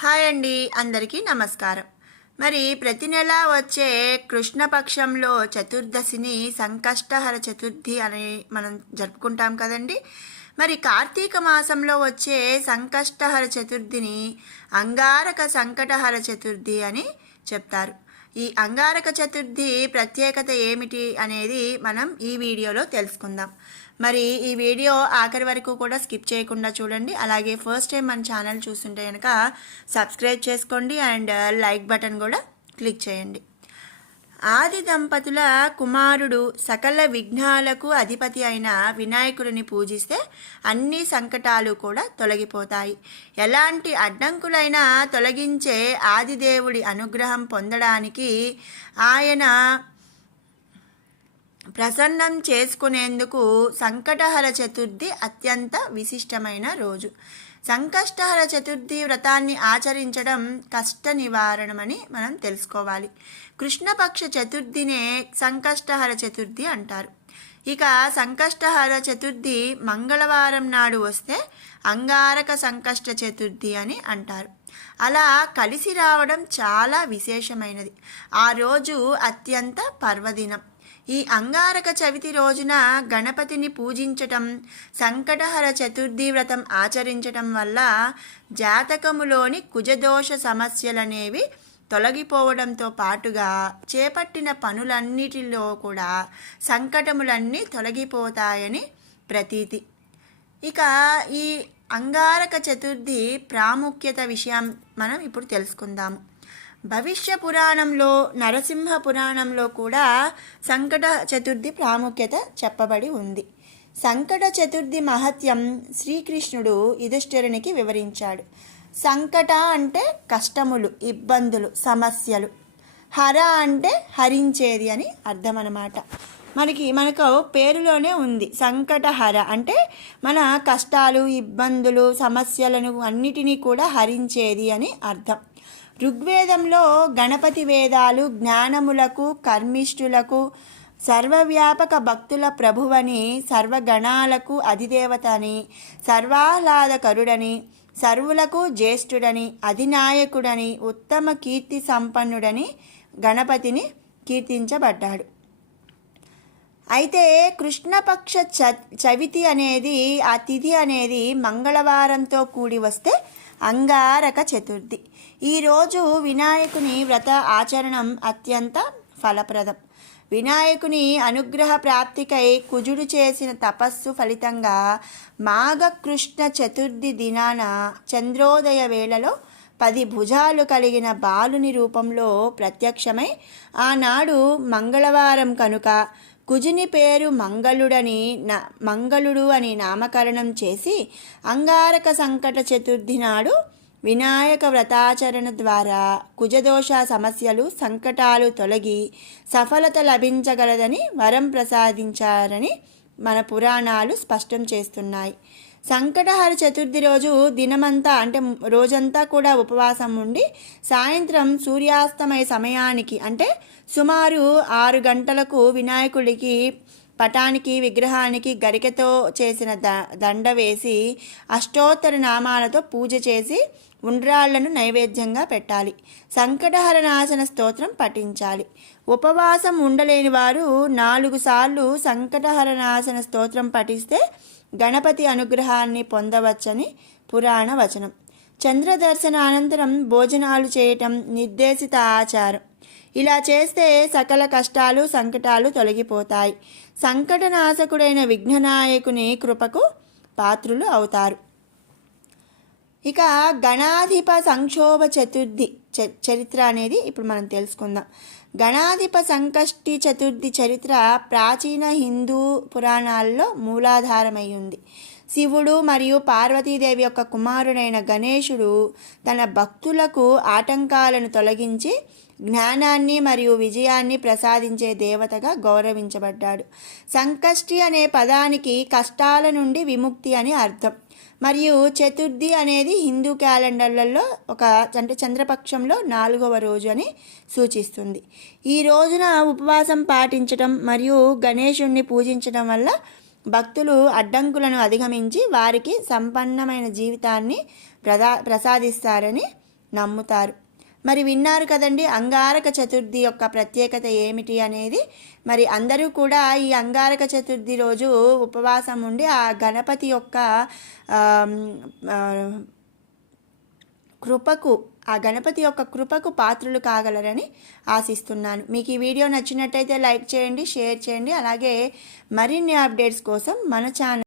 Hi అండి, అందరికీ నమస్కారం. మరి ప్రతి నెల వచ్చే కృష్ణపక్షంలో చతుర్దశిని సంకష్టహర చతుర్థి అని మనం జరుపుకుంటాం కదండి. మరి కార్తీక మాసంలో వచ్చే సంకష్టహర చతుర్థిని అంగారక సంకటహర చతుర్థి అని చెప్తారు. ఈ అంగారక చతుర్థి ప్రత్యేకత ఏమిటి అనేది మనం ఈ వీడియోలో తెలుసుకుందాం. మరి ఈ వీడియో ఆఖరి వరకు కూడా స్కిప్ చేయకుండా చూడండి. అలాగే ఫస్ట్ టైం మన ఛానల్ చూస్తుంటే కనుక సబ్స్క్రైబ్ చేసుకోండి అండ్ లైక్ బటన్ కూడా క్లిక్ చేయండి. ఆది దంపతుల కుమారుడు సకల విఘ్నాలకు అధిపతి అయిన వినాయకుడిని పూజిస్తే అన్ని సంకటాలు కూడా తొలగిపోతాయి. ఎలాంటి అడ్డంకులైనా తొలగించే ఆదిదేవుడి అనుగ్రహం పొందడానికి ఆయన ప్రసన్నం చేసుకునేందుకు సంకటహర చతుర్థి అత్యంత విశిష్టమైన రోజు. సంకష్టహర చతుర్థి వ్రతాన్ని ఆచరించడం కష్ట నివారణమని మనం తెలుసుకోవాలి. కృష్ణపక్ష చతుర్థినే సంకష్టహర చతుర్థి అంటారు. ఇక సంకష్టహర చతుర్థి మంగళవారం నాడు వస్తే అంగారక సంకష్ట చతుర్థి అని అంటారు. అలా కలిసి రావడం చాలా విశేషమైనది. ఆ రోజు అత్యంత పర్వదినం. ఈ అంగారక చవితి రోజున గణపతిని పూజించటం, సంకటహర చతుర్థి వ్రతం ఆచరించటం వల్ల జాతకములోని కుజదోష సమస్యలనేవి తొలగిపోవడంతో పాటుగా చేపట్టిన పనులన్నిటిలో కూడా సంకటములన్నీ తొలగిపోతాయని ప్రతీతి. ఇక ఈ అంగారక చతుర్థి ప్రాముఖ్యత విషయం మనం ఇప్పుడు తెలుసుకుందాము. భవిష్య పురాణంలో, నరసింహ పురాణంలో కూడా సంకట చతుర్థి ప్రాముఖ్యత చెప్పబడి ఉంది. సంకట చతుర్థి మహత్యం శ్రీకృష్ణుడు యుధిష్ఠిరునికి వివరించాడు. సంకట అంటే కష్టములు, ఇబ్బందులు, సమస్యలు. హర అంటే హరించేది అని అర్థం అన్నమాట. మనకు పేరులోనే ఉంది సంకటహర అంటే మన కష్టాలు, ఇబ్బందులు, సమస్యలను అన్నిటినీ కూడా హరించేది అని అర్థం. ఋగ్వేదంలో గణపతి వేదాలు జ్ఞానములకు, కర్మిష్ఠులకు, సర్వవ్యాపక భక్తుల ప్రభువని, సర్వగణాలకు అధిదేవత అని, సర్వాహ్లాదకరుడని, సర్వులకు జ్యేష్ఠుడని, అధినాయకుడని, ఉత్తమ కీర్తి సంపన్నుడని గణపతిని కీర్తించబడ్డాడు. అయితే కృష్ణపక్ష చవితి అనేది, ఆ తిథి అనేది మంగళవారంతో కూడి వస్తే అంగారక చతుర్థి. ఈరోజు వినాయకుని వ్రత ఆచరణం అత్యంత ఫలప్రదం. వినాయకుని అనుగ్రహ ప్రాప్తికై కుజుడు చేసిన తపస్సు ఫలితంగా మాఘకృష్ణ చతుర్థి దినాన చంద్రోదయ వేళలో 10 భుజాలు కలిగిన బాలుని రూపంలో ప్రత్యక్షమై ఆనాడు మంగళవారం కనుక కుజుని పేరు మంగళుడు అని నామకరణం చేసి అంగారక సంకట చతుర్థి నాడు వినాయక వ్రతాచరణ ద్వారా కుజదోష సమస్యలు, సంకటాలు తొలగి సఫలత లభించగలదని వరం ప్రసాదించారని మన పురాణాలు స్పష్టం చేస్తున్నాయి. సంకటహర చతుర్థి రోజు దినమంతా అంటే రోజంతా కూడా ఉపవాసం ఉండి సాయంత్రం సూర్యాస్తమయ సమయానికి అంటే సుమారు 6 గంటలకు వినాయకుడికి పటానికి, విగ్రహానికి గరికెతో చేసిన దండ వేసి అష్టోత్తర నామాలతో పూజ చేసి ఉండ్రాళ్లను నైవేద్యంగా పెట్టాలి. సంకటహర నాశన స్తోత్రం పఠించాలి. ఉపవాసం ఉండలేని వారు 4 సార్లు సంకటహర నాశన స్తోత్రం పఠిస్తే గణపతి అనుగ్రహాన్ని పొందవచ్చని పురాణ వచనం. చంద్రదర్శన అనంతరం భోజనాలు చేయటం నిర్దేశిత ఆచారం. ఇలా చేస్తే సకల కష్టాలు, సంకటాలు తొలగిపోతాయి. సంకటనాశకుడైన విఘ్ననాయకుని కృపకు పాత్రులు అవుతారు. ఇక గణాధిప సంక్షోభ చతుర్థి చరిత్ర అనేది ఇప్పుడు మనం తెలుసుకుందాం. గణాధిప సంకష్టి చతుర్థి చరిత్ర ప్రాచీన హిందూ పురాణాల్లో మూలాధారమై ఉంది. శివుడు మరియు పార్వతీదేవి యొక్క కుమారుడైన గణేశుడు తన భక్తులకు ఆటంకాలను తొలగించి జ్ఞానాన్ని మరియు విజయాన్ని ప్రసాదించే దేవతగా గౌరవించబడ్డాడు. సంకష్టి అనే పదానికి కష్టాల నుండి విముక్తి అని అర్థం. మరియు చతుర్థి అనేది హిందూ క్యాలెండర్లలో అంటే చంద్రపక్షంలో 4వ రోజు అని సూచిస్తుంది. ఈ రోజున ఉపవాసం పాటించడం మరియు గణేశుణ్ణి పూజించడం వల్ల భక్తులు అడ్డంకులను అధిగమించి వారికి సంపన్నమైన జీవితాన్ని ప్రసాదిస్తారని నమ్ముతారు. మరి విన్నారు కదండి అంగారక చతుర్థి యొక్క ప్రత్యేకత ఏమిటి అనేది. మరి అందరూ కూడా ఈ అంగారక చతుర్థి రోజు ఉపవాసం ఉండి ఆ గణపతి యొక్క కృపకు గణపతి యొక్క కృపకు పాత్రులు కాగలరని ఆశిస్తున్నాను. మీకు ఈ వీడియో నచ్చినట్టయితే లైక్ చేయండి, షేర్ చేయండి. అలాగే మరిన్ని అప్డేట్స్ కోసం మన ఛానల్